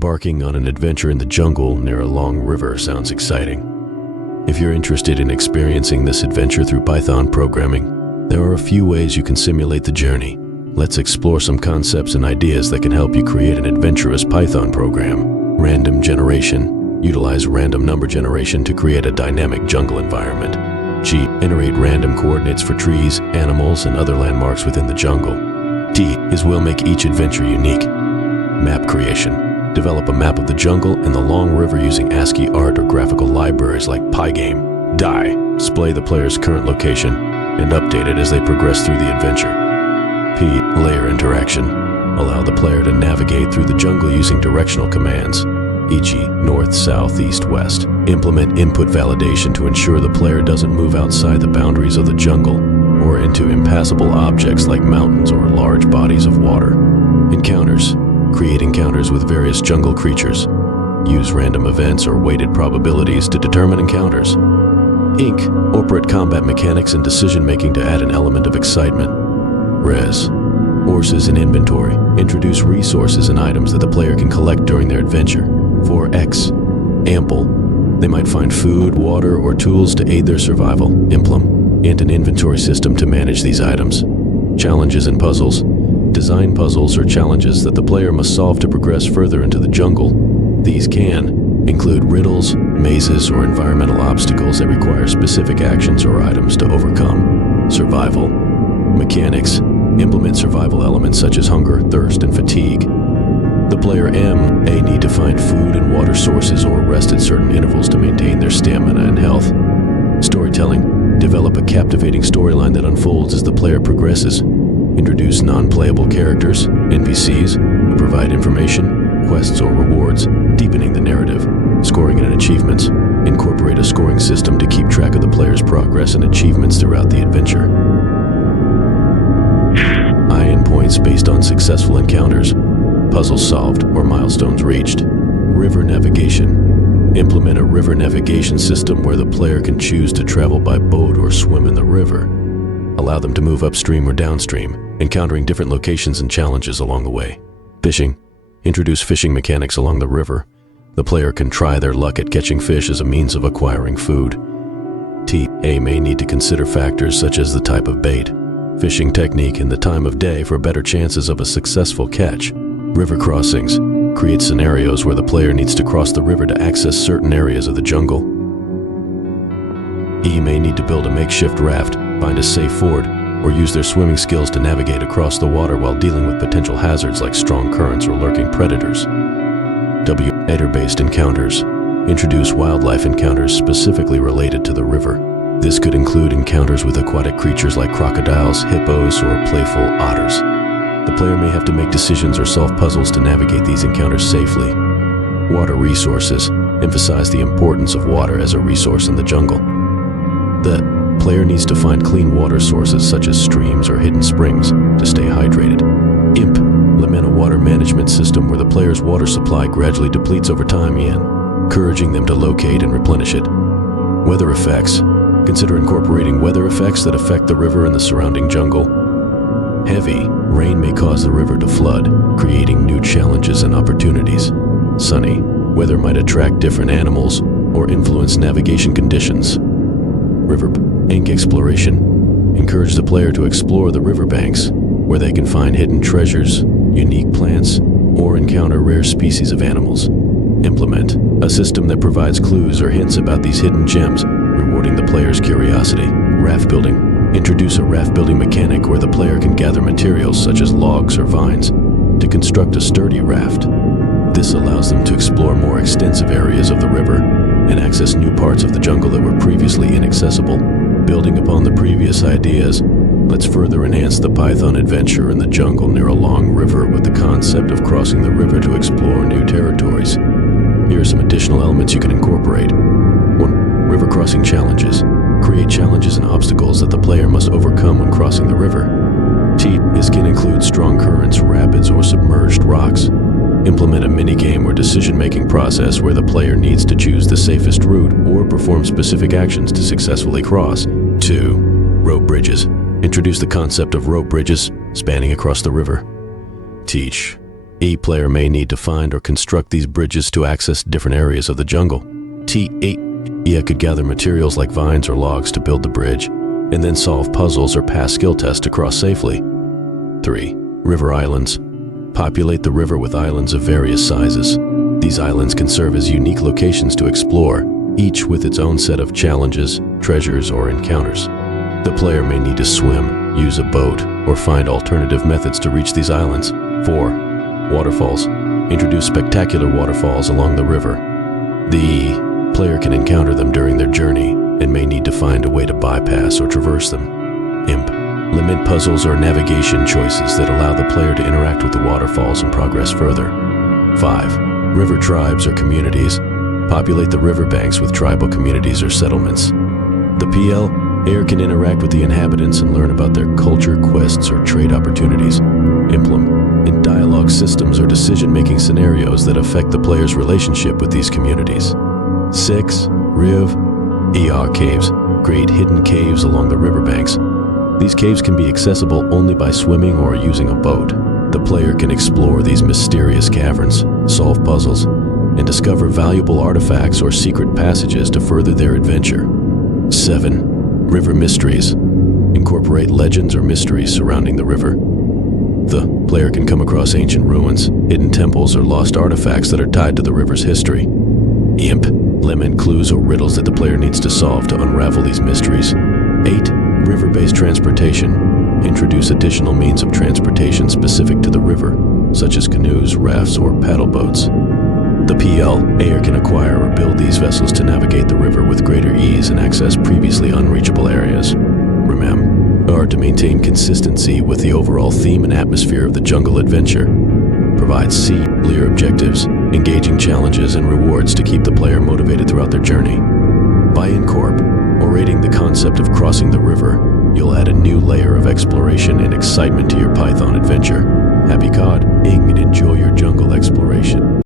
Embarking on an adventure in the jungle near a long river sounds exciting. If you're interested in experiencing this adventure through Python programming, there are a few ways you can simulate the journey. Let's explore some concepts and ideas that can help you create an adventurous Python program. Random generation. Utilize random number generation to create a dynamic jungle environment. Generate random coordinates for trees, animals, and other landmarks within the jungle. Will make each adventure unique. Map creation. Develop a map of the jungle and the long river using ASCII art or graphical libraries like Pygame. Display the player's current location and update it as they progress through the adventure. Layer interaction. Allow the player to navigate through the jungle using directional commands, e.g. north, south, east, west. Implement input validation to ensure the player doesn't move outside the boundaries of the jungle or into impassable objects like mountains or large bodies of water. Encounters. Create encounters with various jungle creatures. Use random events or weighted probabilities to determine encounters. Incorporate combat mechanics and decision-making to add an element of excitement. Resources and inventory. Introduce resources and items that the player can collect during their adventure. For ample. They might find food, water, or tools to aid their survival. Implement an inventory system to manage these items. Challenges and puzzles. Design puzzles or challenges that the player must solve to progress further into the jungle. These can include riddles, mazes, or environmental obstacles that require specific actions or items to overcome. Survival. Mechanics. Implement survival elements such as hunger, thirst, and fatigue. The player may need to find food and water sources or rest at certain intervals to maintain their stamina and health. Storytelling. Develop a captivating storyline that unfolds as the player progresses. Introduce non-playable characters, NPCs, who provide information, quests, or rewards, deepening the narrative. Scoring and achievements. Incorporate a scoring system to keep track of the player's progress and achievements throughout the adventure. Iron points based on successful encounters, puzzles solved, or milestones reached. River navigation. Implement a river navigation system where the player can choose to travel by boat or swim in the river. Allow them to move upstream or downstream, encountering different locations and challenges along the way. Fishing. Introduce fishing mechanics along the river. The player can try their luck at catching fish as a means of acquiring food. May need to consider factors such as the type of bait, fishing technique, and the time of day for better chances of a successful catch. River crossings. Create scenarios where the player needs to cross the river to access certain areas of the jungle. May need to build a makeshift raft, find a safe ford, or use their swimming skills to navigate across the water while dealing with potential hazards like strong currents or lurking predators. Water-based encounters. Introduce wildlife encounters specifically related to the river. This could include encounters with aquatic creatures like crocodiles, hippos, or playful otters. The player may have to make decisions or solve puzzles to navigate these encounters safely. Water resources. Emphasize the importance of water as a resource in the jungle. The player needs to find clean water sources such as streams or hidden springs to stay hydrated. Implement a water management system where the player's water supply gradually depletes over time, encouraging them to locate and replenish it. Weather effects. Consider incorporating weather effects that affect the river and the surrounding jungle. Heavy rain may cause the river to flood, creating new challenges and opportunities. Sunny weather might attract different animals or influence navigation conditions. Riverbank exploration. Encourage the player to explore the riverbanks, where they can find hidden treasures, unique plants, or encounter rare species of animals. Implement a system that provides clues or hints about these hidden gems, rewarding the player's curiosity. Raft building. Introduce a raft building mechanic where the player can gather materials such as logs or vines to construct a sturdy raft. This allows them to explore more extensive areas of the river and access new parts of the jungle that were previously inaccessible. Building upon the previous ideas, let's further enhance the Python adventure in the jungle near a long river with the concept of crossing the river to explore new territories. Here are some additional elements you can incorporate. 1. River crossing challenges. Create challenges and obstacles that the player must overcome when crossing the river. This can include strong currents, rapids, or submerged rocks. Implement a minigame or decision-making process where the player needs to choose the safest route or perform specific actions to successfully cross. 2. Rope bridges. Introduce the concept of rope bridges spanning across the river. Teach A player may need to find or construct these bridges to access different areas of the jungle. T8 could gather materials like vines or logs to build the bridge, and then solve puzzles or pass skill tests to cross safely. 3. River islands. Populate the river with islands of various sizes. These islands can serve as unique locations to explore, each with its own set of challenges, treasures, or encounters. The player may need to swim, use a boat, or find alternative methods to reach these islands. 4. Waterfalls. Introduce spectacular waterfalls along the river. The player can encounter them during their journey and may need to find a way to bypass or traverse them. Imp. Limit puzzles or navigation choices that allow the player to interact with the waterfalls and progress further. 5. River tribes or communities. Populate the riverbanks with tribal communities or settlements. The player can interact with the inhabitants and learn about their culture, quests, or trade opportunities. Implement dialogue systems or decision-making scenarios that affect the player's relationship with these communities. 6. Caves. Create hidden caves along the riverbanks. These caves can be accessible only by swimming or using a boat. The player can explore these mysterious caverns, solve puzzles, and discover valuable artifacts or secret passages to further their adventure. 7. River mysteries. Incorporate legends or mysteries surrounding the river. The player can come across ancient ruins, hidden temples, or lost artifacts that are tied to the river's history. Imp. Limit clues or riddles that the player needs to solve to unravel these mysteries. 8. River-based transportation. Introduce additional means of transportation specific to the river, such as canoes, rafts, or paddle boats. The player can acquire or build these vessels to navigate the river with greater ease and access previously unreachable areas. Remember to maintain consistency with the overall theme and atmosphere of the jungle adventure. Provide clear objectives, engaging challenges, and rewards to keep the player motivated throughout their journey. By incorporating the concept of crossing the river, you'll add a new layer of exploration and excitement to your Python adventure. Happy coding!